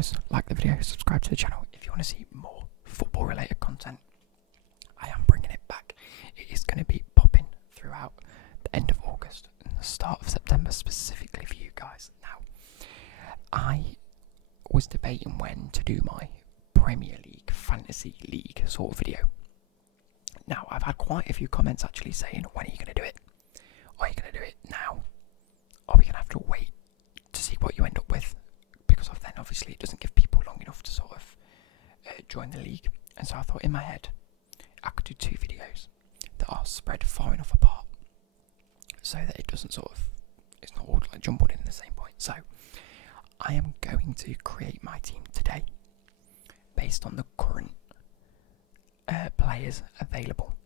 guys, like the video, subscribe to the channel if you want to see more football related content. I am bringing it back. It is going to be popping throughout the end of August and the start of September specifically for you guys. Now, I was debating when to do my Premier League Fantasy League sort of video. Now, I've had quite a few comments actually saying, when are you going to do it? Are you going to do it now? Are we going to have to wait to see what you end up with? Because of then, obviously, it doesn't give people long enough to sort of join the league. And so I thought in my head, I could do 2 videos that are spread far enough apart so that it doesn't sort of, it's not all like jumbled in the same point. So I am going to create my team today based on the current players available.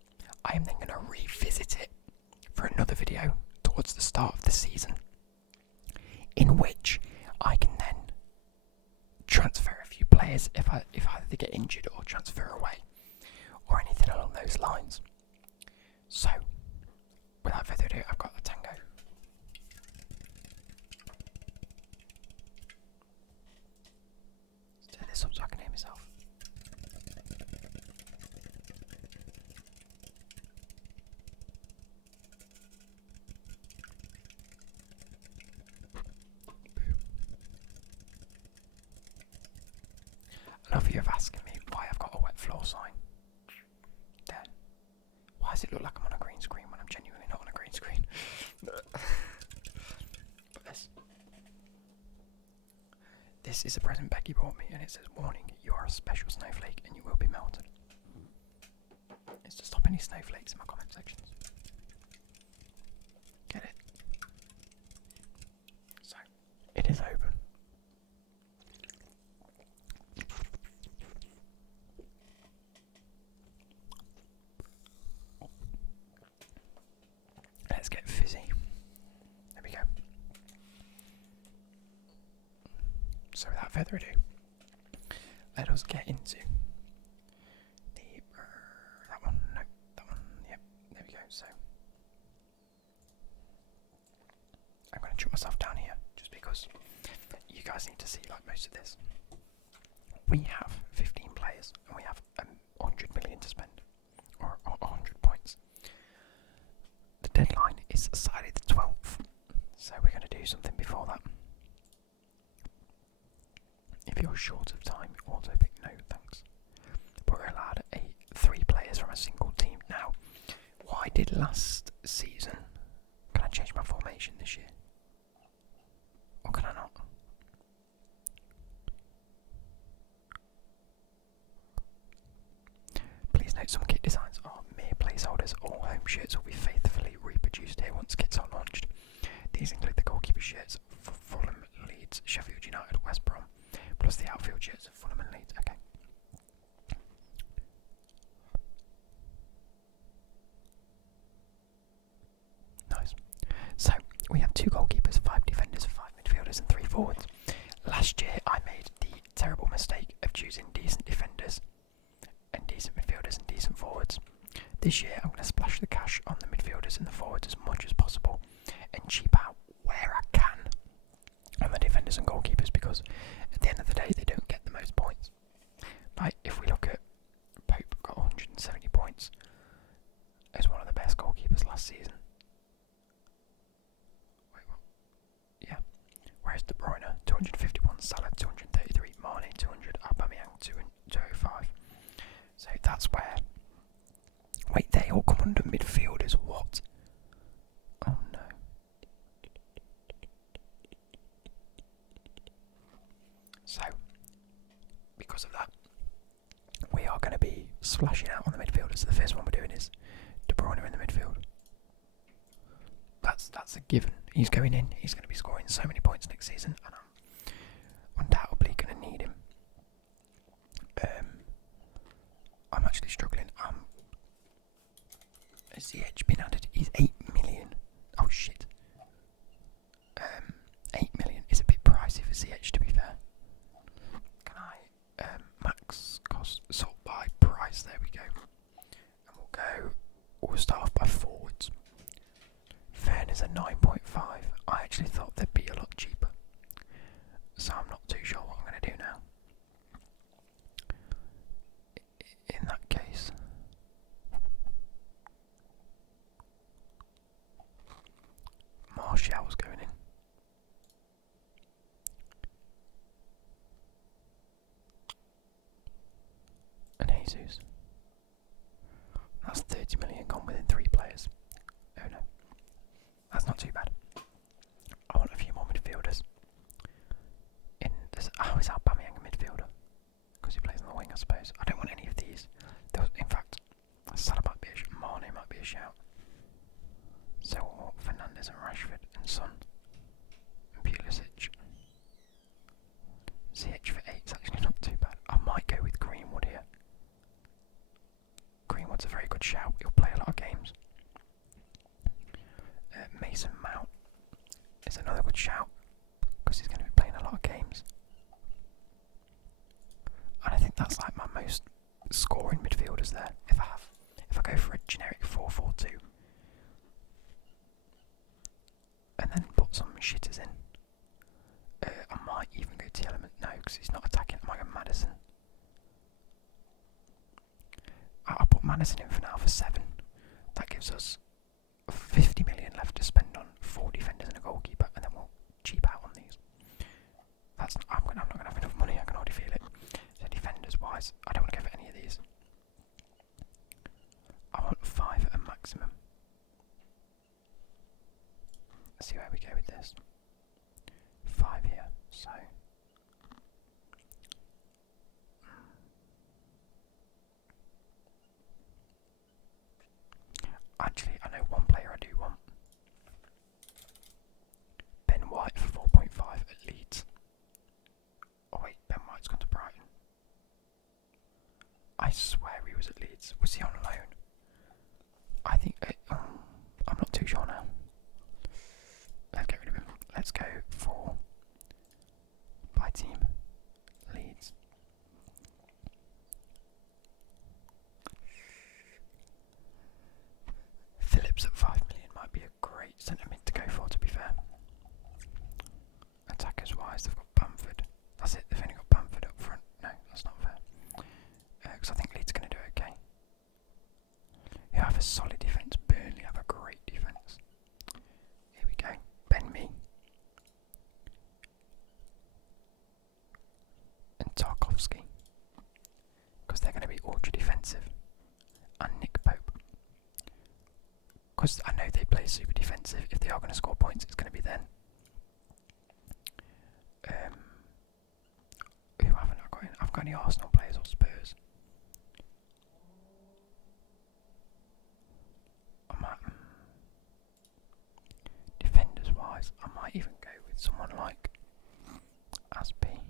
I am then going to revisit it for another video towards the start of the season, in which I can then transfer a few players if either they get injured or transfer away or anything along those lines. So, without further ado, I've got the tango. Let's turn this up so I can hear myself. A lot of you have asked me why I've got a wet floor sign. There. Why does it look like I'm on a green screen when I'm genuinely not on a green screen? But this is a present Becky brought me, and it says, "Warning, you are a special snowflake and you will be melted." It's to stop any snowflakes in my comment sections. Get it? So, it is open. Let's get fizzy. There we go. So without further ado, let us get into the that one. No, that one. Yep. There we go. So I'm going to jump myself down here just because you guys need to see like most of this. We have 15 players and we have 100 million to spend, or 100 points. The deadline is Saturday the 12th, so we're going to do something before that. If you're short of time, auto pick no thanks. But we're allowed 3 players from a single team. Now, what I did last season, can I change my formation this year? Or can I not? Please note some kit designs are mere placeholders. All home shirts will be faithfully reproduced here once kits are launched. These include the goalkeeper shirts for Fulham, Leeds, Sheffield United, West Brom, plus the outfield shirts of Fulham and Leeds. Okay. Nice. So, we have 2 goalkeepers, 5 defenders, 5 midfielders and 3 forwards. Last year I made the terrible mistake of choosing decent defenders and decent midfielders and decent forwards. This year I'm going to splash the cash on the midfielders and the forwards as much as possible and cheap out where I can on the defenders and goalkeepers, because at the end of the day they don't get the most points. Like if we look at Pope, got 170 points as one of the best goalkeepers last season. Wait, what? Yeah. Whereas De Bruyne 251, Salah 233, Mane 200, Aubameyang 205. So that's where. Wait, they all come under midfielders. What? Oh no. So, because of that, we are going to be splashing out on the midfielders. So the first one we're doing is De Bruyne in the midfield. That's a given. He's going in. He's going to be scoring so many points next season, and I'm undoubtedly going to need him. I'm actually struggling. Has the edge been added? He's 8 million. Oh shit. 8 million is a bit pricey for CH, to be fair. Can I max cost sort by price? There we go. And we'll start off by forwards. Fairness at 9.5. I actually thought they'd be a lot cheaper, so I'm not too sure what I'm going to do now. Martial's going in. And Jesus. That's 30 million gone within 3 players. Oh no. That's not too bad. I want a few more midfielders. In this, is Aubameyang a midfielder? Because he plays on the wing, I suppose. I don't want any of these. In fact, Salah might be Mane might be a shout. So Fernandes and Rashford and Son and Pulisic. CH for 8 is actually not too bad. I might go with Greenwood here. Greenwood's a very good shout. He'll play a lot of games. Mason Mount is another good shout because he's going to be playing a lot of games. And I think that's like my most scoring midfielders there. If I go for a generic 4-4-2 and then put some shitters in, I might even go Tielemans. No, because he's not attacking. I might go Maddison. I'll put Maddison in for now for 7. That gives us 50 million left to spend on 4 defenders and a goalkeeper, and then we'll cheap out on these. I'm not going to have enough money. I can already feel it. So defenders wise, I don't want to go for any of these. I want 5 at a maximum. Let's see where we go with this. 5 here, so actually I know one player I do want. Ben White for 4.5 at Leeds. Oh wait, Ben White's gone to Brighton. I swear he was at Leeds. Was he on loan? I think I'm not too sure now. Let's get rid of him. Let's go for by team Leeds. Phillips at 5 million might be a great centre mid to go for, to be fair. Attackers wise, they've got Bamford. That's it, they've only got Bamford up front. No, that's not fair. Because I think Leeds are going to do okay. Who have a solid defence. Burnley have a great defence. Here we go. Ben Mee. And Tarkovsky. Because they're going to be ultra defensive. And Nick Pope. Because I know they play super defensive. If they are going to score points, it's going to be then. Who haven't I got in? I've got any Arsenal players or Spurs? I might, defenders wise, I might even go with someone like Aspie.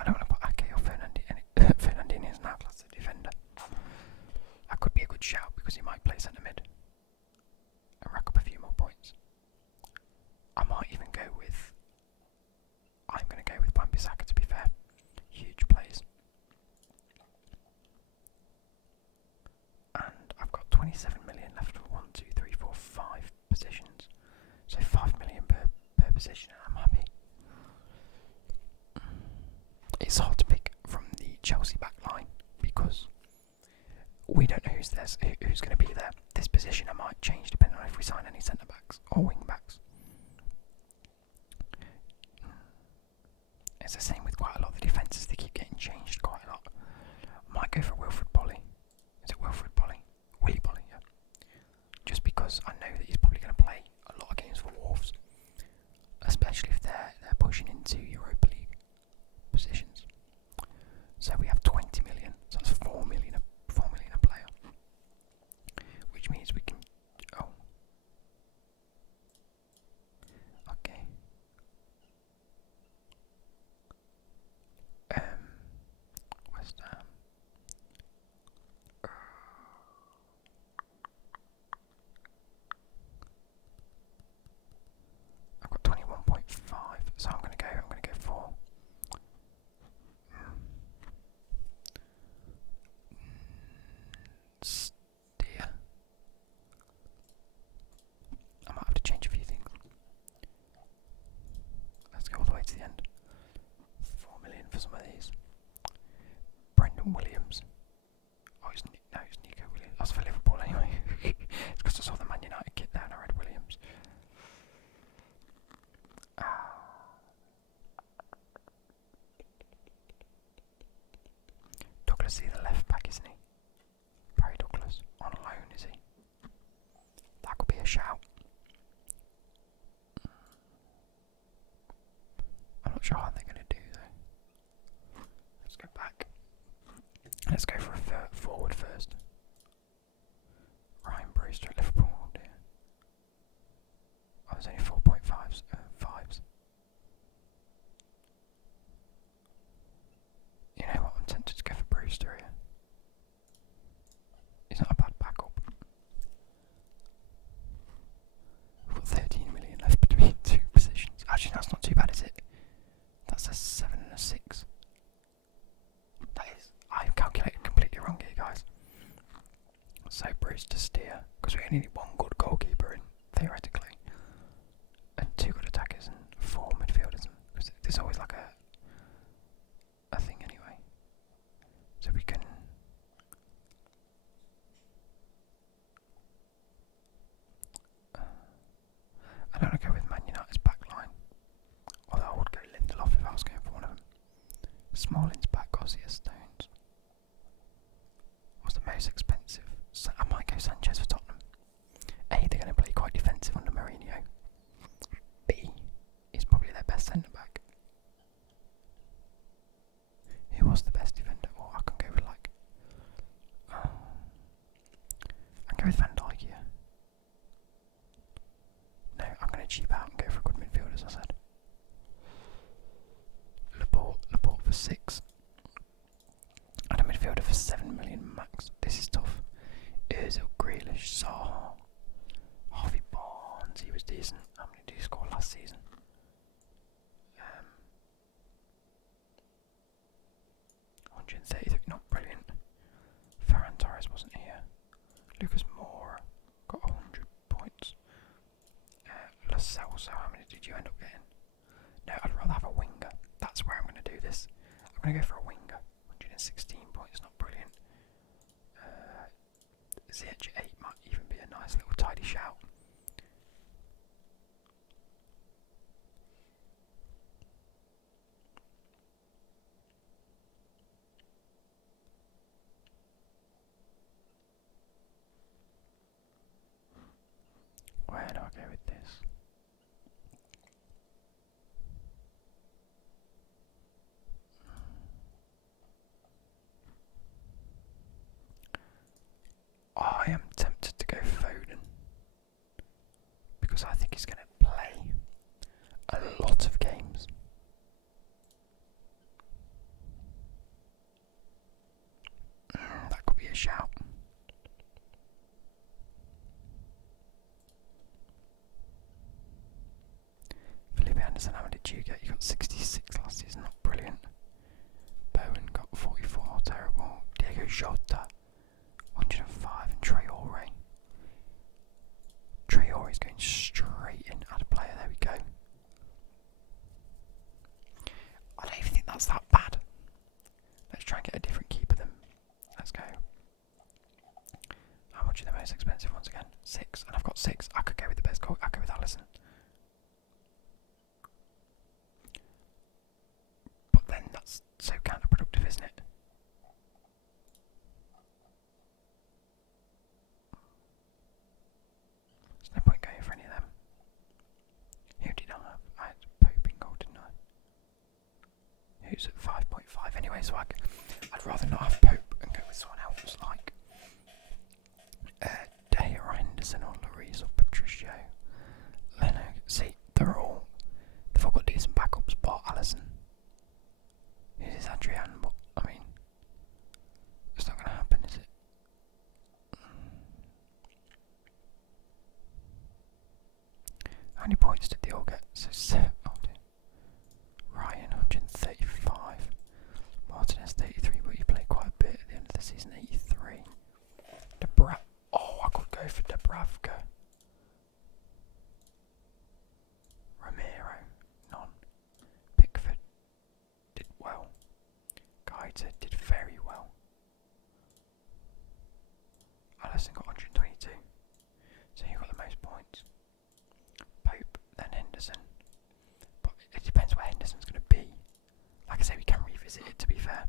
I don't want to put Ake or Fernandinho as an outclass defender. That could be a good shout because he might play centre mid and rack up a few more points. I might even go with. I'm going to go with Wan-Bissaka, to be fair. Huge plays. And I've got 27 million left for 1, 2, 3, 4, 5 positions. So 5 million per position, and I'm happy. It's hard to pick from the Chelsea back line because we don't know who's going to be there. This position I might change depending on if we sign any centre backs or wing backs. It's the same with quite a lot of the defences. They keep getting changed quite a lot. I might go for Wilfred Bolly. Is it Wilfred Bolly? Willy Bolly, yeah. Just because I know that he's probably going to play a lot of games for Wolves, especially if they're pushing into Europa League positions. So we have 20 million, so that's 4 million a player, which means we can. Oh, okay. West Ham. I've got 21.5, so I'm going to go for. Steer. I might have to change a few things. Let's go all the way to the end. 4 million for some of these. Brendan Williams. Oh, he's to see the left back, isn't he? Barry Douglas on loan, is he? That could be a shout. I'm not sure how they're going to do though. Let's go back. Let's go for a forward first. Ryan Brewster at Liverpool. Oh dear. Oh, there's only 4.5s. Fives. You know what? I'm tempted to go for Brewster here. He's not a bad backup. We've got 13 million left between two positions. Actually, that's not too bad, is it? That's a 7 and a 6. That is. I've calculated completely wrong here, guys. So Brewster steer, because we only need one good goalkeeper in, theoretically, and 2 good attackers and 4 midfielders. Because there's always like a thing anyway. So we can. I don't want to go with Man United's back line. Although I would go Lindelof if I was going for one of them. Smalling's back, Gossia Stones. What's the most expensive? So I might go Sanchez for Tottenham. A, they're going to play quite defensive under Mourinho. B, he's probably their best centre back. Who was the best defender? Or I can go with like. I can go with Van Dijk here. No, I'm going to cheap out and go for a good midfield, as I said. Laporte for 6. And a midfielder for 7 million max. This is tough. Ozil, Grealish, Zaha, Harvey Barnes. He was decent. How many did he score last season? 133. Not brilliant. Ferran Torres wasn't here. Lucas Moura got 100 points. Lo Celso, how many did you end up getting? No, I'd rather have a winger. That's where I'm going to do this. I'm going to go for a winger. 116 points, not brilliant. ZH8 might even be a nice little tidy shout. Where do I go with this? I am tempted to go Foden because I think he's going to play a lot of games. That could be a shout. Felipe Anderson, how many did you get? You got 66 last season, not brilliant. Bowen got 44, terrible. Diego Jota, 105, and Traore. Traore's going straight in. Add a player, there we go. I don't even think that's that bad. Let's try and get a different keeper then. Let's go. How much are the most expensive ones again? 6, and I've got 6. I could go with the best goal. I'll go with Alisson. But then that's so counterproductive, isn't it? There's no point going for any of them. Who did I have? I had Pope in goal, didn't I? Who's at 5.5 anyway, so I'd rather not have Pope and go with someone else like De Gea or Henderson or Lloris or Patricio. Leno. See, they've all got decent backups, but Alisson. This is Adrian, but I mean, it's not going to happen, is it? How many points did they all get? So 7. Oh dear. Ryan 135. Martinez 33, but he played quite a bit at the end of the season. 83. Oh, I could go for Dubravka. Romero, none. Pickford did well. Gaeta did very well. Alisson got 122. So you got the most points. Pope, then Henderson. But it depends where Henderson's going to be. Like I say, we can revisit it, to be fair.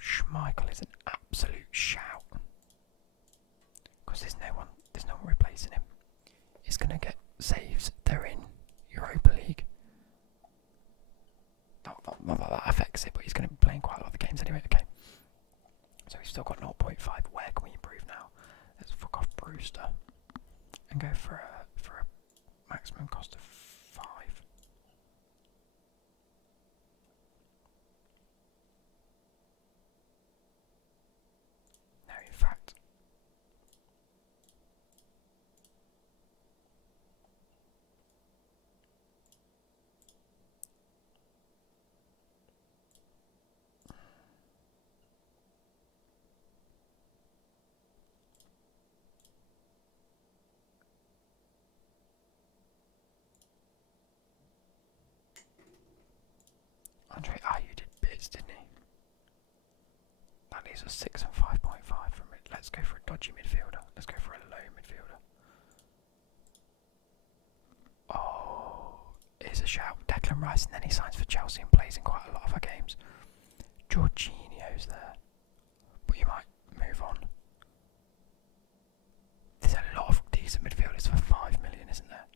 Schmeichel is an absolute shout. Because there's no one replacing him. He's going to get saves. They're in Europa League. Not that affects it, but he's going to be playing quite a lot of the games anyway. Okay. So we've still got 0.5. Where can we improve now? Let's fuck off Brewster and go for a maximum cost of 5. No, in fact. Andre Ayew did bits, didn't he? That leaves us 6 and 5.5 from it. Let's go for a dodgy midfielder. Let's go for a low midfielder. Oh, here's a shout. Declan Rice, and then he signs for Chelsea and plays in quite a lot of our games. Jorginho's there. But you might move on. There's a lot of decent midfielders for 5 million, isn't there?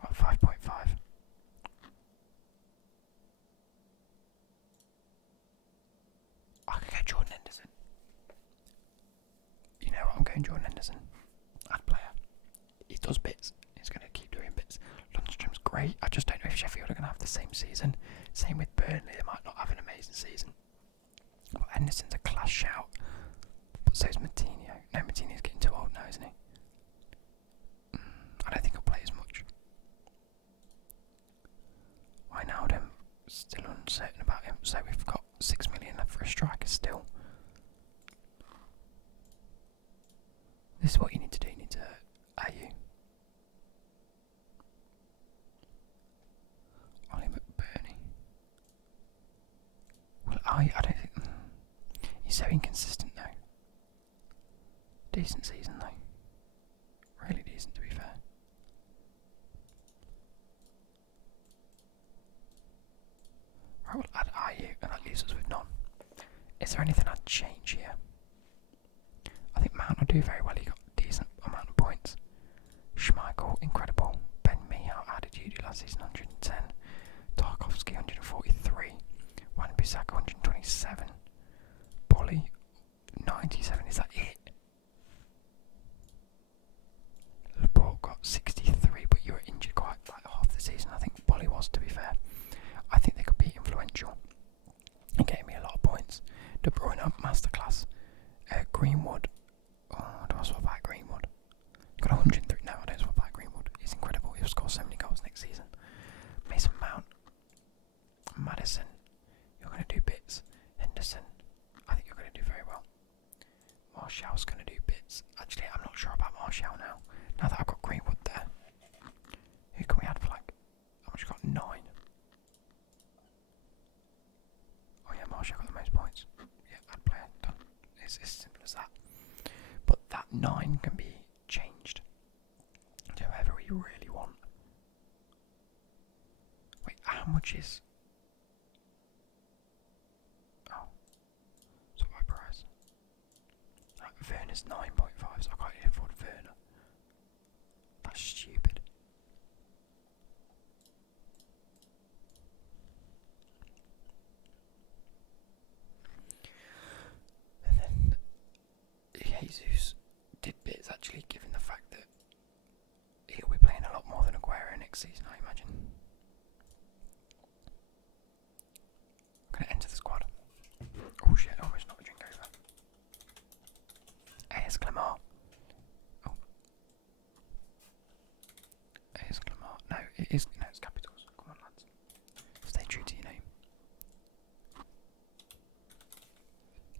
What, 5.5? I could get Jordan Henderson. You know what, I'm going Jordan Henderson. Ad player. He does bits. He's going to keep doing bits. Lundstrom's great. I just don't know if Sheffield are going to have the same season. Same with Burnley. They might not have an amazing season. But Henderson's a class shout. But so's Moutinho. No, Moutinho's getting too old now, isn't he? I don't think he'll play as much. Wijnaldum, still uncertain about him. So we've got 6 million left for a striker still. This is what you need to do. You need to Ayew. Ollie McBurney. Well, I don't think... He's so inconsistent though. Decent season though. Really decent to be fair. Right, we'll add Ayew and that leaves us with none. Is there anything I'd change here? I think Mount will do very well. He got a decent amount of points. Schmeichel, incredible. Ben Mee, how did you do last season? 110. Tarkovsky, 143. Wan-Bissaka, 127. Bolly, 97. Is that it? Laporte got 63, but you were injured quite like half the season. I think Bolly was, to be fair. I think they could be influential. It gave me a lot of points. De Bruyne, masterclass. Greenwood. Oh, do I swap out Greenwood? Got 103. No, I don't swap out Greenwood. He's incredible. He'll score so many goals next season. Mason Mount. Maddison. You're going to do bits. Henderson. I think you're going to do very well. Martial's going to do bits. Actually, I'm not sure about Martial now. Now that I've got Greenwood there. Who can we add for like... How much got? 9. Oh yeah, Martial got the most points. Yeah, add player. Done. It's as simple as that. But that 9 can be changed to whoever we really want. Wait, how much is... Oh. So my price. Werner's 9.5, so I can't even afford Werner. That's stupid. And then Jesus did bits actually, given the fact that he'll be playing a lot more than Aguero next season, I imagine. I'm going to enter the squad. Oh shit, I almost knocked a drink over. AS Clemart. Oh. AS Clemart. No, it is. No, it's Capitals. Come on, lads. Stay true to your name.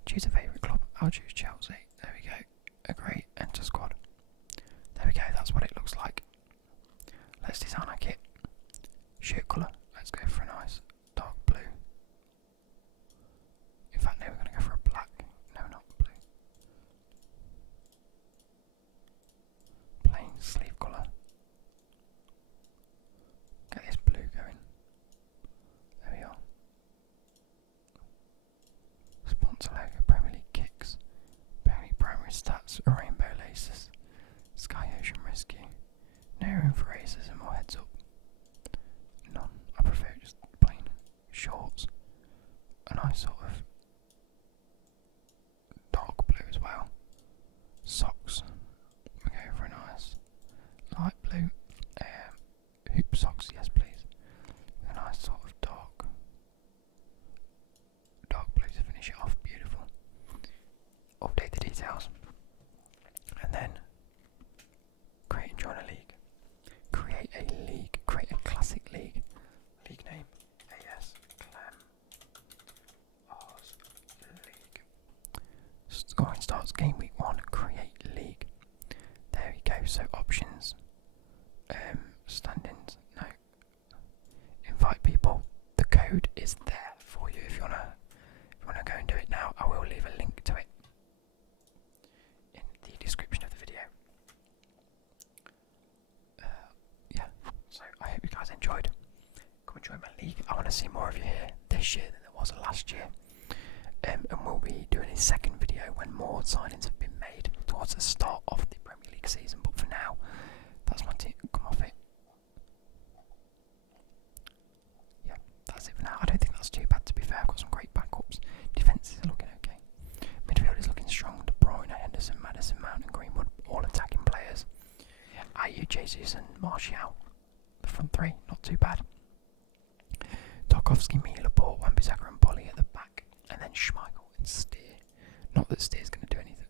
Choose a favourite club. I'll choose Chelsea. There we go. Agree. Enter squad. There we go. That's what it looks like. Let's design our kit. Shirt colour. Let's go for a nice dark blue. In fact, no, we're going to go for a black. No, not blue. Plain sleeve colour. Get this blue going. There we are. racism or heads up? None. I prefer just plain shorts. A nice sort of dark blue as well. Socks. We go for a nice light blue. Hoop socks, yes please. A nice sort of dark blue to finish it off. Beautiful. Update the details. And then create and join a league. Create a league. Create a classic league. League name. AS Clem Ours League. Scoring starts game week 1. Create league. There we go. So options. Stand-ins. No. Invite people. The code is there for you if you wanna go and do it now. I will leave a link to it in the description of the video. Yeah. So I hope you guys enjoyed. Come and join my league. I want to see more of you here this year than there was last year. And we'll be doing a second video when more signings have been made towards the start of the Premier League season. But for now, that's my team. Come off it. Yeah, that's it for now. I don't think that's too bad, to be fair. I've got some great backups. Defence is looking okay. Midfield is looking strong. De Bruyne, Henderson, Maddison, Mount and Greenwood, all attacking players. Ayew, Jesus and Martial. The front three, not too bad. Tarkowski, Mila, Laporte, Wan-Bissaka and Bolly at the back. And then Schmeichel and Steer. Not that Steer's going to do anything.